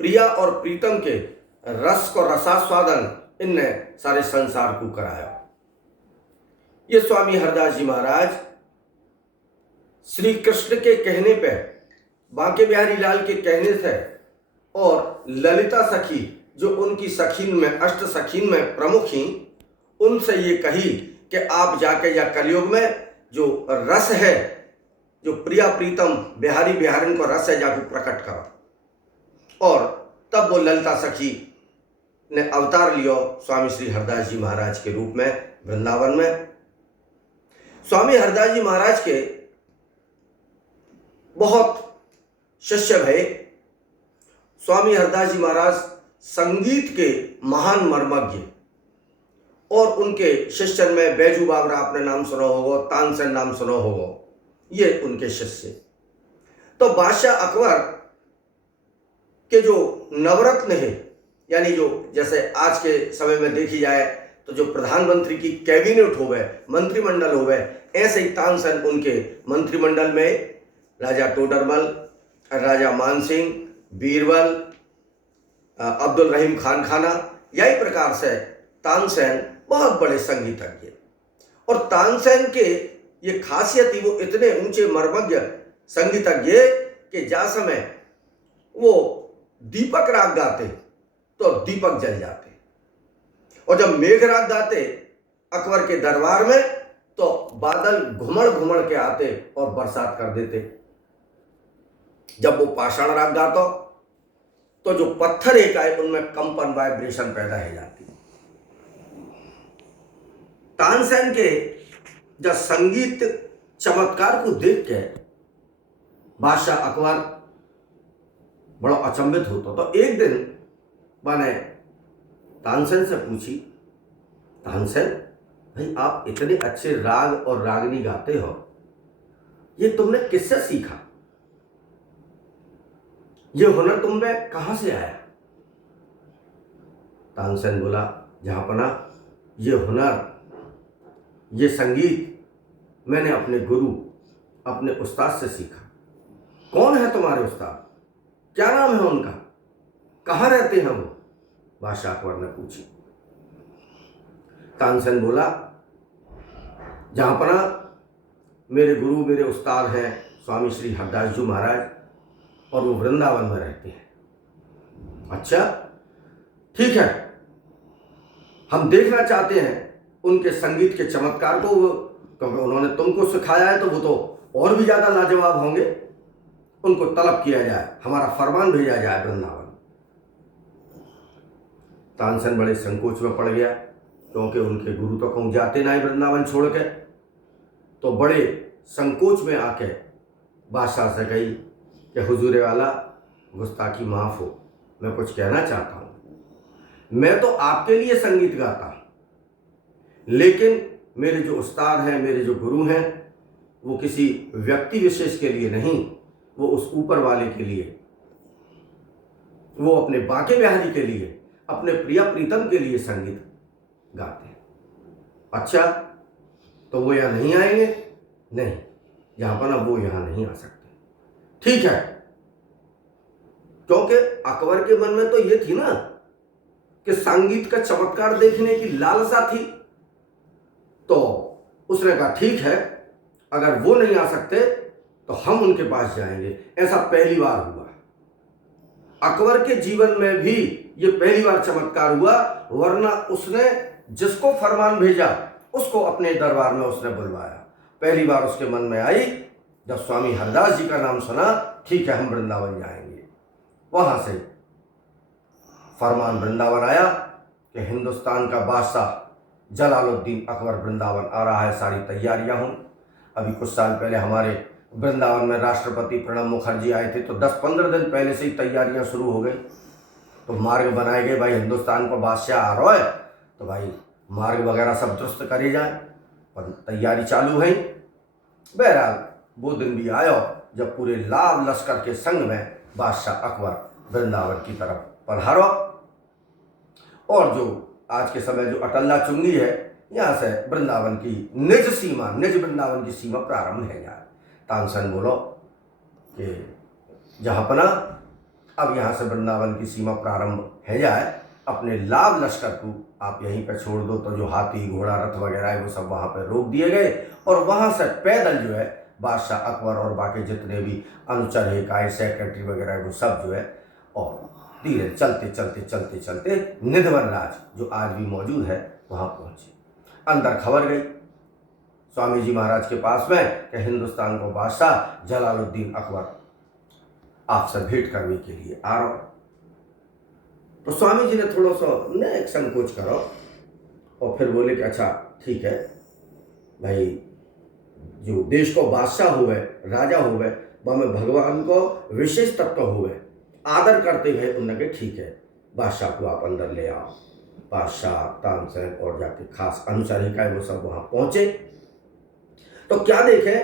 प्रिया और प्रीतम के रस को रसास्वादन इनने सारे संसार को कराया। ये स्वामी हरदास जी महाराज श्री कृष्ण के कहने पे, बांके बिहारी लाल के कहने से और ललिता सखी जो उनकी सखीन में, अष्ट सखीन में प्रमुख ही, उनसे ये कही कि आप जाके या कलयुग में जो रस है, जो प्रिया प्रीतम बिहारी बिहारिन को रस है, जाको प्रकट करो। और तब वो ललिता सखी ने अवतार लियो स्वामी श्री हरदास जी महाराज के रूप में वृंदावन में। स्वामी हरदास जी महाराज के बहुत शिष्य भये। स्वामी हरदास जी महाराज संगीत के महान मर्मज्ञ, और उनके शिष्यन में बैजू बाबरा आपने नाम सुना होगा, तानसेन नाम सुना होगा, ये उनके शिष्य। तो बादशाह अकबर के जो नवरत्न है, यानी जो जैसे आज के समय में देखी जाए तो जो प्रधानमंत्री की कैबिनेट हो गए, मंत्रिमंडल हो गए, ऐसे ही तानसेन उनके मंत्रिमंडल में राजा टोडरमल, राजा मानसिंह, बीरबल, अब्दुल रहीम खान खाना, यही प्रकार से तानसेन बहुत बड़े संगीतज्ञ। और तानसेन के ये खासियत थी, वो इतने ऊंचे मर्मज्ञ संगीतज्ञ कि जा समय वो दीपक राग गाते तो दीपक जल जाते, और जब मेघ राग गाते अकबर के दरबार में तो बादल घुमड़ घुमड़ के आते और बरसात कर देते। जब वो पाषाण राग गाता तो जो पत्थर एक आए उनमें कंपन, वाइब्रेशन पैदा हो जाती। तानसेन के जब संगीत चमत्कार को देख के बादशाह अकबर बड़ा अचंभित होता। तो एक दिन मैंने तानसेन से पूछी, तानसेन भाई आप इतने अच्छे राग और रागनी गाते हो, ये तुमने किससे सीखा? ये हुनर तुम में कहां से आया? तानसेन बोला, जहांपना ये हुनर, ये संगीत मैंने अपने गुरु, अपने उस्ताद से सीखा। कौन है तुम्हारे उस्ताद? क्या नाम है उनका? कहाँ रहते हैं वो? बादशाह अकबर ने पूछी। तानसेन बोला, जहांपना मेरे गुरु, मेरे उस्ताद हैं स्वामी श्री हरदास जी महाराज, और वो वृंदावन में रहते हैं। अच्छा ठीक है, हम देखना चाहते हैं उनके संगीत के चमत्कार को, क्योंकि उन्होंने तुमको सिखाया है तो वो तो और भी ज्यादा लाजवाब होंगे। उनको तलब किया जाए, हमारा फरमान भेजा जाए वृंदावन। तानसेन बड़े संकोच में पड़ गया, क्योंकि उनके गुरु तो कहूँ जाते ना वृंदावन छोड़ के। तो बड़े संकोच में आके बादशाह से कही कि हुजूरे वाला, गुस्ताखी माफ हो, मैं कुछ कहना चाहता हूं। मैं तो आपके लिए संगीत गाता हूं, लेकिन मेरे जो उस्ताद हैं, मेरे जो गुरु हैं, वो किसी व्यक्ति विशेष के लिए नहीं, वो उस ऊपर वाले के लिए, वो अपने बांके बिहारी के लिए, अपने प्रिया प्रीतम के लिए संगीत गाते हैं। अच्छा तो वो यहाँ नहीं आएंगे? नहीं, यहाँ पर ना वो यहाँ नहीं आ सकते। ठीक है, क्योंकि अकबर के मन में तो ये थी ना कि संगीत का चमत्कार देखने की लालसा थी। तो उसने कहा ठीक है, अगर वो नहीं आ सकते तो हम उनके पास जाएंगे। ऐसा पहली बार हुआ अकबर के जीवन में भी, ये पहली बार चमत्कार हुआ, वरना उसने जिसको फरमान भेजा उसको अपने दरबार में उसने बुलवाया। पहली बार उसके मन में आई जब स्वामी हरदास जी का नाम सुना, ठीक है हम वृंदावन जाएंगे। वहां से फरमान वृंदावन आया कि हिंदुस्तान का बादशाह जलालुद्दीन अकबर वृंदावन आ रहा है, सारी तैयारियां हों। अभी कुछ साल पहले हमारे वृंदावन में राष्ट्रपति प्रणब मुखर्जी आए थे, तो 10-15 दिन पहले से ही तैयारियां शुरू हो गई। तो मार्ग बनाए गए, भाई हिंदुस्तान का बादशाह आ रहा है तो भाई मार्ग वगैरह सब दुरुस्त करे जाए, पर तैयारी चालू है। बहरहाल वो दिन भी आया जब पूरे लाभ लश्कर के संग में बादशाह अकबर वृंदावन की तरफ पधारो। और जो आज के समय जो अटल्ला चुंगी है, यहाँ से वृंदावन की निज सीमा, निज वृंदावन की सीमा प्रारंभ है। जाए तानसेन बोलो कि जहाँपना अब यहाँ से वृंदावन की सीमा प्रारंभ है जाए, अपने लाभ लश्कर को आप यहीं पर छोड़ दो। तो जो हाथी घोड़ा रथ वगैरह है वो सब वहाँ पर रोक दिए गए और वहाँ से पैदल जो है बादशाह अकबर और बाकी जितने भी अनुचर है काय सेक्रेटरी वगैरह वो सब जो है और धीरे चलते चलते चलते चलते निधवन राज जो आज भी मौजूद है वहाँ पहुँचे। अंदर खबर गई स्वामी जी महाराज के पास में कि हिंदुस्तान को बादशाह जलालुद्दीन अकबर आपसे भेंट करने के लिए आ रहा। तो स्वामी जी ने थोड़ा सा न एक संकोच करो और फिर बोले कि अच्छा ठीक है भाई, जो देश को बादशाह हुए राजा हुए वह में भगवान को विशेष तत्व हुए आदर करते हुए उन्होंने ठीक है बादशाह को आप अंदर ले आओ। बादशाह तानसेन और जाके खास अनुचरिकाएं वो सब वहाँ पहुँचे तो क्या देखे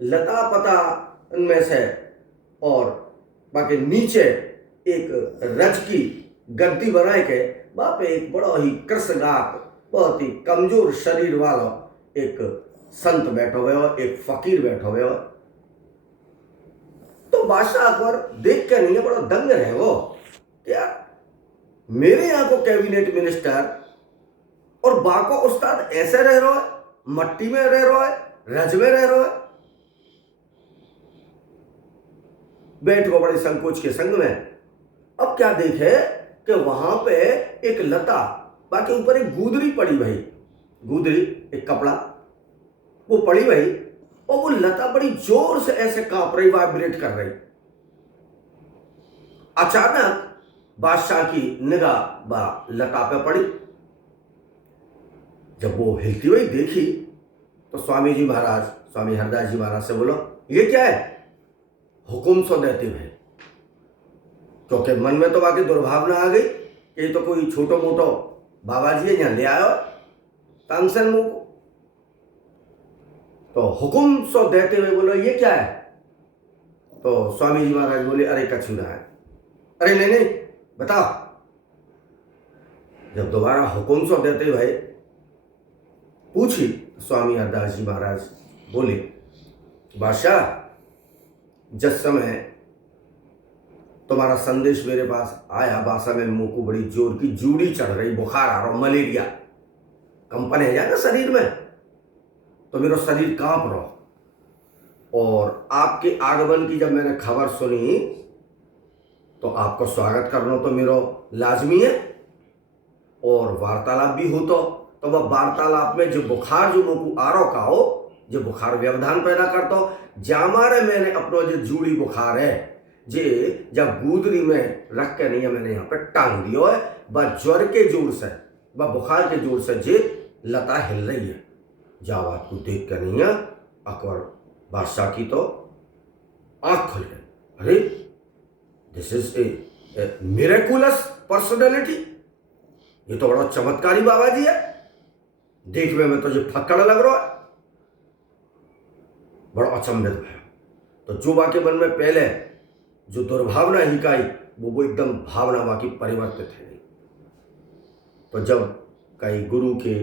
लता पता में से और बाकी नीचे एक रज की गद्दी बनाए के वहाँ पे एक बड़ा ही कृष्णगात बहुत ही कमजोर शरीर वाला एक संत बैठे हुए हो, एक फकीर बैठे हुए हो। तो बादशाह अकबर देख के नहीं है बड़ा दंग रहे वो क्या मेरे यहाँ को कैबिनेट मिनिस्टर और बाको उस्ताद ऐसे रह रहा है, मट्टी में रह रहा है, रज में रह रहा है। बैठ को बड़े संकोच के संग में अब क्या देखे कि वहां पे एक लता बाकी ऊपर एक गुदरी पड़ी भाई, गुदरी एक कपड़ा वो पड़ी भाई और वो लता बड़ी जोर से ऐसे कांप रही, वाइब्रेट कर रही। अचानक बादशाह की निगाह लता पे पड़ी। जब वो हिलती हुई देखी तो स्वामी जी महाराज स्वामी हरदास जी महाराज से बोलो ये क्या है? हुकुम सो देते भाई, क्योंकि मन में तो बाकी दुर्भावना आ गई कि ये तो कोई छोटो मोटो बाबा जी है यहाँ ले आयो तानसेन मुंह को। तो हुकुम सो देते हुए बोलो ये क्या है? तो स्वामी जी महाराज बोले अरे कछुरा है। अरे नहीं नहीं बताओ। जब दोबारा हुकुम सो देते भाई पूछी तो स्वामी हरदास जी महाराज बोले बादशाह जिस समय तुम्हारा संदेश मेरे पास आया बादशाह में मुंह को बड़ी जोर की जूड़ी चढ़ रही, बुखार आ रहा, मलेरिया कंपन है जाए ना शरीर में, तो मेरा शरीर कांप रहा। और आपके आगमन की जब मैंने खबर सुनी तो आपका स्वागत करना तो मेरा लाजमी है और वार्तालाप भी हो तो वह वार्तालाप में जो बुखार जो मुंह को आ रहा का हो, जो बुखार व्यवधान पैदा करता हो, जामारे मैंने अपना जो जूड़ी बुखार है जे जब गुदरी में रख के नहीं है मैंने यहाँ पे टांग दियो है, वह ज्वर के जोर से वह बुखार के जोर से जे लता हिल रही है। जब आपको देख कर नहीं है अकबर बादशाह की तो आंख खुल गई, अरे this is a miraculous personality, ये तो बड़ा चमत्कारी बाबा जी है, देखने में तो जो फक्कड़ लग रहा है। बड़ा अचंभित है। तो जो बाकी मन में पहले जो दुर्भावना हिकाई वो एकदम भावना बाकी परिवर्तित है। तो जब कई गुरु के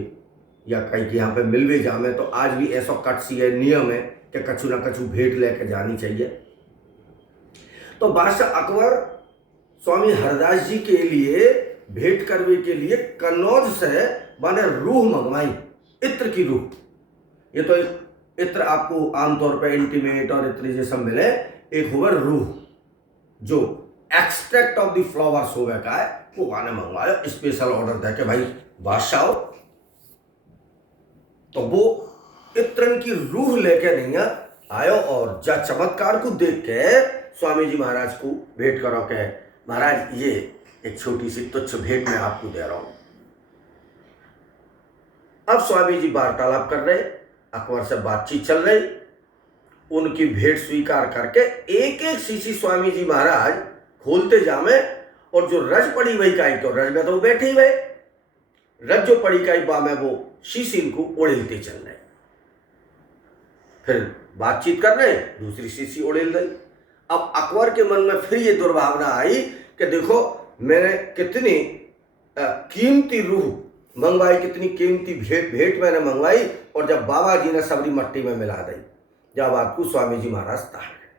या कई के यहाँ पे मिलवे जामे तो आज भी ऐसा कट सी है नियम है कि कछु ना कछु भेंट लेके जानी चाहिए। तो बादशाह अकबर स्वामी हरदास जी के लिए भेंट करने के लिए कन्नौज से माने रूह मंगवाई, इत्र की रूह। ये तो इत्र आपको आमतौर पर इंटीमेट और इत्र जैसा मिले, एक हुआ रूह जो एक्सट्रैक्ट ऑफ द फ्लावर्स हो का है वो आने मंगवाया, स्पेशल ऑर्डर दे के भाई बादशाह। तो वो इत्रन की रूह लेके नहीं आयो और जा चमत्कार को देख के स्वामी जी महाराज को भेंट करो के महाराज ये एक छोटी सी तुच्छ भेंट मैं आपको दे रहा हूं। अब स्वामी जी वार्तालाप कर रहे, अकबर से बातचीत चल रही, उनकी भेंट स्वीकार करके एक एक शीशी स्वामी जी महाराज खोलते जामे और जो रज पड़ी वही काई तो रज में तो बैठे ही हुए, रज जो पड़ी काई बा में वो शीशी इनको उड़ेलते चल रहे, फिर बातचीत कर रहे, दूसरी शीशी उड़ेल रही। अब अकबर के मन में फिर ये दुर्भावना आई कि देखो मैंने कितनी कीमती रूह मंगवाई, कितनी कीमती भेंट मैंने मंगवाई और जब बाबा जी ने सबरी मट्टी में मिला दी, जब आपको स्वामी जी महाराज तार गए,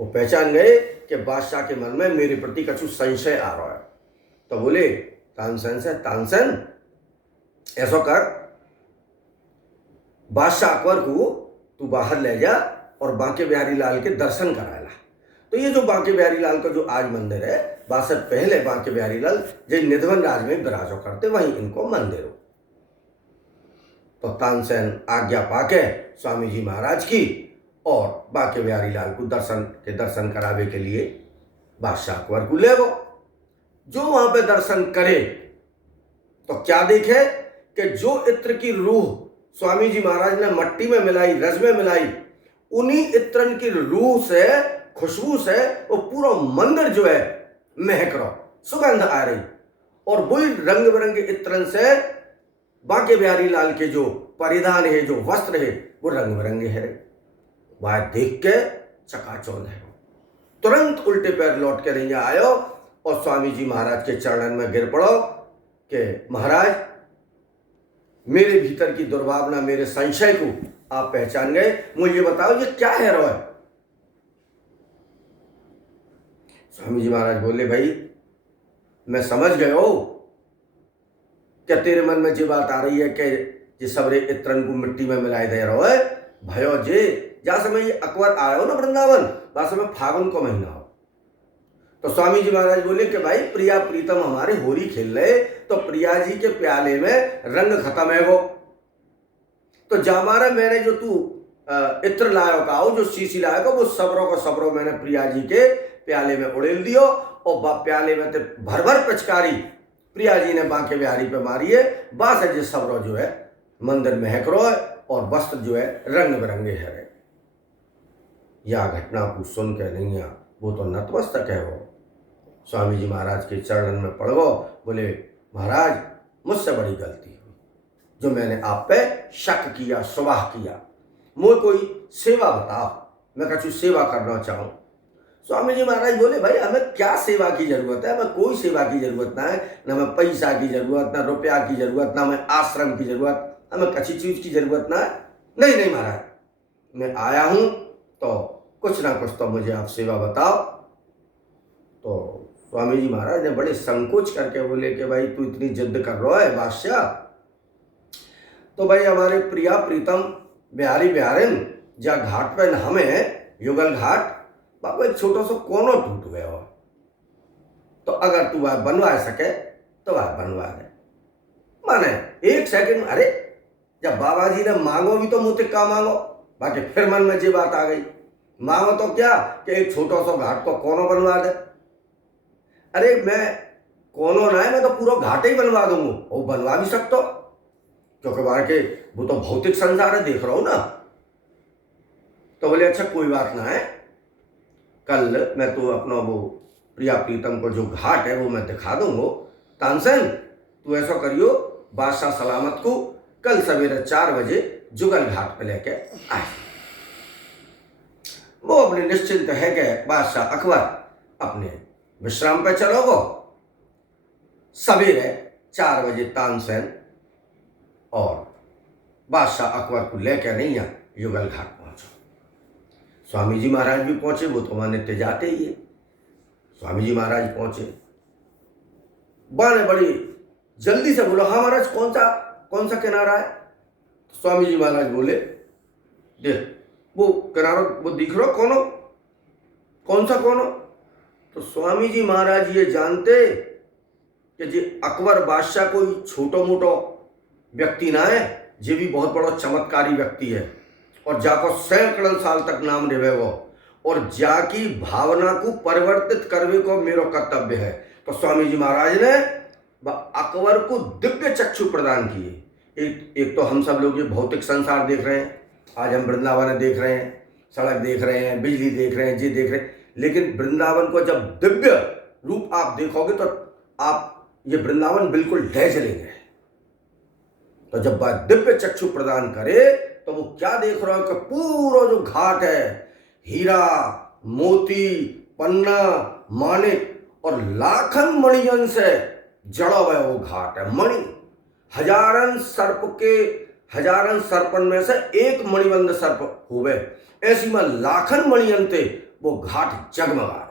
वो पहचान गए कि बादशाह के मन में मेरे प्रति कछु संशय आ रहा है। तो बोले तानसेन से, तानसेन ऐसा कर, बादशाह अकबर को तू बाहर ले जा और बांके बिहारी लाल के दर्शन करा ला। तो ये जो बांके बिहारी लाल का जो आज मंदिर है, बादशाह पहले बांके बिहारी लाल जो निधवन राज में विराजो करते, वहीं इनको मंदिर हो। तो तानसेन आज्ञा पाके स्वामी जी महाराज की और बांके बिहारी लाल को दर्शन करावे के लिए बादशाह अकबर को ले गो। जो वहां पे दर्शन करे तो क्या देखे कि जो इत्र की रूह स्वामी जी महाराज ने मट्टी में मिलाई, रज में मिलाई, उन्हीं इत्रन की रूह से, खुशबू से वो पूरा मंदिर जो है महक रहा, सुगंध आ रही, और वही रंग बिरंगे इत्रन से बांके बिहारी लाल के जो परिधान है, जो वस्त्र है, वो रंग बिरंगे है। वह देख के चकाचौंध है। तुरंत उल्टे पैर लौट के नहीं आयो और स्वामी जी महाराज के चरणन में गिर पड़ो कि महाराज, मेरे भीतर की दुर्भावना, मेरे संशय को आप पहचान गए, मुझे बताओ ये क्या है रोय। स्वामी जी महाराज बोले, भाई मैं समझ गए हो क्या तेरे मन में जो बात आ रही है कि ये सबरे इत्रन को मिट्टी में मिलाई दे रहो है भयो जे। जा समय ये अकबर आयो ना वृंदावन, बस में फागुन को महीना हो। तो स्वामी जी महाराज बोले कि भाई प्रिया प्रीतम हमारे होरी खेल रहे, तो प्रिया जी के प्याले में रंग खत्म है वो। तो जामारा मैंने जो तू इत्र लायो का, जो शीशी लायो का, वो सबरों को सबरों मैंने प्रिया जी के प्याले में उड़ेल दियो, और प्याले में तो भर भर पिचकारी प्रिया जी ने बांके बिहारी पे मारी है। बस है जिस सबरों जो है मंदिर में हेकरो है, और वस्त्र जो है रंग बिरंगे है। यह घटना को सुन के नहीं, वो तो नतमस्तक है वो। स्वामी जी महाराज के चरणन में पड़ गो, बोले महाराज मुझसे बड़ी गलती हुई, जो मैंने आप पे शक किया, सुवाह किया। मुझे कोई सेवा बताओ, मैं कछु सेवा करना चाहूँ। स्वामी जी महाराज बोले, भाई हमें क्या सेवा की जरूरत है, हमें कोई सेवा की जरूरत ना है, न हमें पैसा की जरूरत, न रुपया की जरूरत, न हमें आश्रम की जरूरत, हमें किसी चीज की जरूरत ना है। नहीं नहीं महाराज, मैं आया हूं तो कुछ ना कुछ तो मुझे आप सेवा बताओ। तो स्वामी जी महाराज ने बड़े संकोच करके बोले कि भाई तू इतनी जिद कर रहा है बादशाह, तो भाई हमारे प्रिया प्रीतम बिहारी बिहारिन जा घाट पे हमें युगल घाट बाबा एक छोटा सा कोनो टूट गया हो, तो अगर तू वह बनवा सके तो वह बनवा दे। माने एक सेकंड, अरे जब बाबा जी ने मांगो भी तो मुझे का मांगो। बाकी फिर मन में ये बात आ गई, मांगो तो क्या कि एक छोटा सा घाट को कोनो बनवा दे। अरे मैं कोनो ना है, मैं तो पूरा घाट ही बनवा दूंगा। वो बनवा भी सकते, क्योंकि वहां के वो तो भौतिक संसार है, देख रहा हूं ना। तो बोले अच्छा कोई बात ना है, कल मैं तो अपना वो प्रिया प्रीतम को जो घाट है वो मैं दिखा दूंगा। तानसेन तू ऐसा करियो, बादशाह सलामत को कल सवेरे 4 बजे जुगल घाट पे लेके आए। वो अपने निश्चिंत है कि बादशाह अकबर अपने विश्राम पे चलोगो। सवेरे 4 बजे तानसेन और बादशाह अकबर को लेकर नहीं आ युगल घाट पहुंचो। स्वामी जी महाराज भी पहुंचे, वो तो वहां नित्य जाते ही है। स्वामी जी महाराज पहुंचे, बाने बड़ी जल्दी से बोला, हाँ महाराज कौन सा किनारा है। स्वामी जी महाराज बोले, देख वो किनारा वो दिख रहा कौन सा कोनो। तो स्वामी जी महाराज ये जानते कि जी अकबर बादशाह कोई छोटो मोटो व्यक्ति ना है, ये भी बहुत बड़ा चमत्कारी व्यक्ति है, और जाको सैकड़ों साल तक नाम रेवे वो, और जाकी भावना को परिवर्तित करने को मेरो कर्तव्य है। तो स्वामी जी महाराज ने अकबर को दिव्य चक्षु प्रदान किए। एक तो हम सब लोग ये भौतिक संसार देख रहे हैं, आज हम वृंदावन देख रहे हैं, सड़क देख रहे हैं, बिजली देख रहे हैं, जी देख रहे हैं, लेकिन वृंदावन को जब दिव्य रूप आप देखोगे तो आप ये वृंदावन बिल्कुल ढह चलेंगे। तो जब वह दिव्य चक्षु प्रदान करे तो वो क्या देख रहा है कि पूरा जो घाट है हीरा मोती पन्ना माणिक और लाखन मणियन से जड़ा हुआ वो घाट है। मणि हजारन सर्पन में से एक मणिबंध सर्प हुए, ऐसी में लाखन मणियन थे वो घाट जगमगा,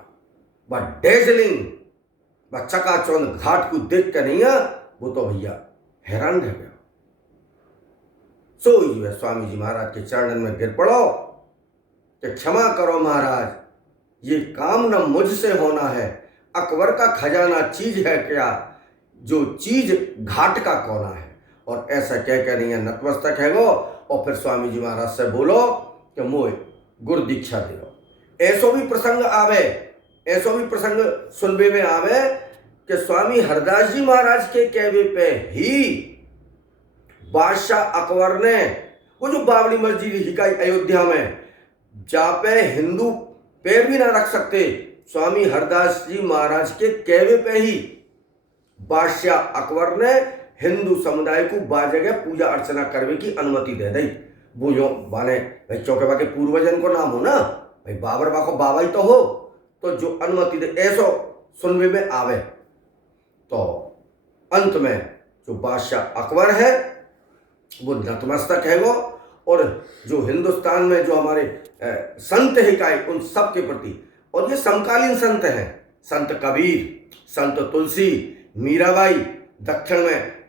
वह डेजलिंग, वह चकाचौंध घाट को देख कर नहीं है, वो तो भैया हैरान रह गया। सो जो है स्वामी जी महाराज के चरणन में गिर पड़ो कि क्षमा करो महाराज, ये काम न मुझसे होना है, अकबर का खजाना चीज है क्या, जो चीज घाट का कोना है। और ऐसा कह कर नहीं नतमस्तक है वो, और फिर स्वामी जी महाराज से बोलो कि मोए गुरु दीक्षा दो। ऐसो भी प्रसंग आवे, ऐसो भी प्रसंग सुनबे में आवे कि स्वामी हरदास जी महाराज के कहवे पे ही बादशाह अकबर ने वो जो बाबरी मस्जिद हिकाई अयोध्या में, जहाँ पे हिंदू पैर भी ना रख सकते, स्वामी हरदास जी महाराज के कहवे पे ही बादशाह अकबर ने हिंदू समुदाय को बाजगह पूजा अर्चना करने की अनुमति दे दी। वो जो माने भाई चौके बाके पूर्वजन को नाम हो ना, भाई बाबर बा को बाबा ही तो हो, तो जो अनुमति दे ऐसो सुनने में आवे। तो अंत में जो बादशाह अकबर है वो नतमस्तक है वो, और जो हिंदुस्तान में जो हमारे संत हिकाए उन सब के प्रति, और ये समकालीन संत हैं, संत कबीर, संत तुलसी, मीराबाई, दक्षिण में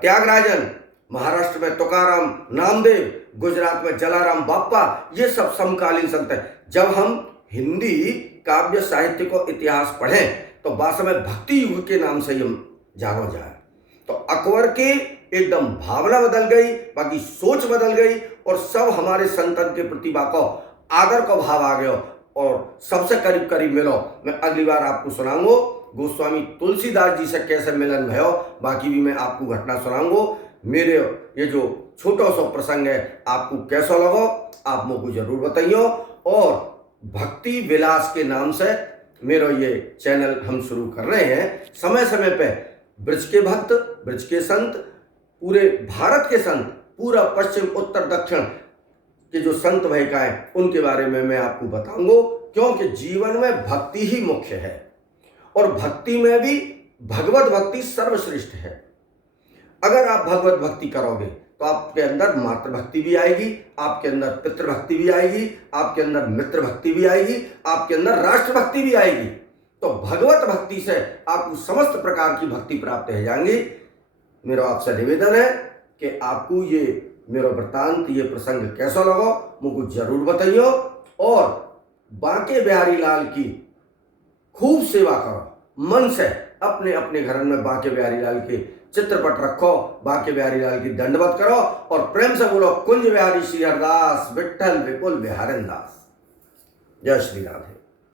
त्यागराजन, महाराष्ट्र में तुकाराम, नामदेव, गुजरात में जलाराम बापा, ये सब समकालीन संत हैं। जब हम हिंदी काव्य साहित्य को इतिहास पढ़ें तो वास्तव में भक्ति युग के नाम से हम जानो जाए। तो अकबर की एकदम भावना बदल गई, बाकी सोच बदल गई, और सब हमारे संतन के प्रतिभा को आदर का भाव आ गया, और सबसे करीब करीब मिलो। मैं अगली बार आपको सुनाऊंगा गोस्वामी तुलसीदास जी से कैसे मिलन भयो, बाकी भी मैं आपको घटना सुनाऊंगा। मेरे ये जो छोटा सा प्रसंग है आपको कैसा लगा आप मुझको जरूर बताइए। और भक्ति विलास के नाम से मेरा ये चैनल हम शुरू कर रहे हैं। समय समय पे ब्रज के भक्त, ब्रज के संत, पूरे भारत के संत, पूरा पश्चिम उत्तर दक्षिण के जो संत भयिकाएं उनके बारे में मैं आपको बताऊंगा, क्योंकि जीवन में भक्ति ही मुख्य है, और भक्ति में भी भगवत भक्ति सर्वश्रेष्ठ है। अगर आप भगवत भक्ति करोगे तो आपके अंदर मातृभक्ति भी आएगी, आपके अंदर पितृभक्ति भी आएगी, आपके अंदर मित्र भक्ति भी आएगी, आपके अंदर राष्ट्र भक्ति भी आएगी। तो भगवत भक्ति से आपको समस्त प्रकार की भक्ति प्राप्त हो जाएंगी। मेरा आपसे निवेदन है कि आपको ये मेरा वृत्तांत, ये प्रसंग कैसा लगा मुझको जरूर बताइए, और बांके बिहारी लाल की खूब सेवा करो मन से। अपने अपने घर में बांके बिहारी लाल के चित्रपट रखो, बांके बिहारी लाल की दंडवत करो, और प्रेम से बोलो कुंज बिहारी श्री हरदास विठ्ठल विपुल बिहारन दास। जय श्री राधे।